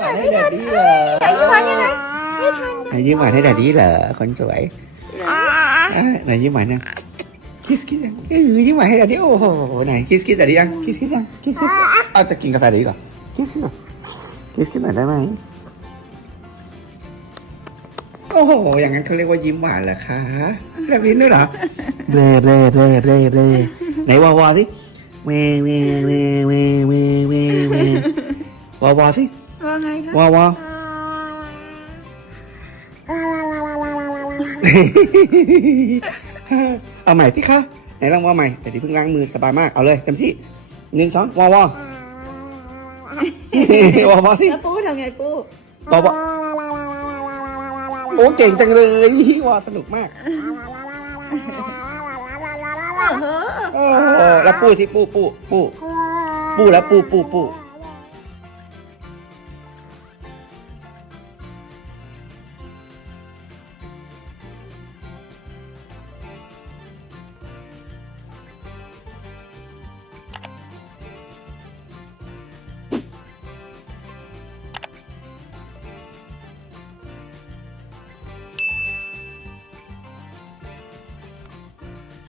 หวานให้แดดดี้เหรอไหนยิ้มหวานยังไงไม่ทันไหนยิ้มหวานให้แดดดี้เหรอคนสวยอะไหนยิ้มหวานยังคิสคิสยังเอ้ยยิ้มหวานให้แดดดี้โอ้โหไหนคิสคิสแดดดี้ยังคิสคิสยังคิสคิสเอาจะกินกาแฟแดดดี้ก่อนคิสคิสหน่อยคิสคิสหน่อยได้ไหมโอ้โห อย่างนั้นเขาเรียกว่ายิ้มหวานเหรอคะแบบนี้ด้วยเหรอเร่เร่เร่เร่เร่ไหนวาวาสิเวเวเวเวเวเวเวาวาสิ ไงคะว้าวว้าวเอาใหม่สิคะไหนลองว่าใหม่แต่ดีเพิ่งล้างมือสบายมากเอาเลยเต็มที่หนึ่งสองว้าวว้าวว้าวว้าวสิแล้วปูทำไงปูว้าวว้าวโอ้เก่งจังเลยว้าวสนุกมากเออโอ้โหแล้วปูสิปูปูปูปูแล้วปูปูปู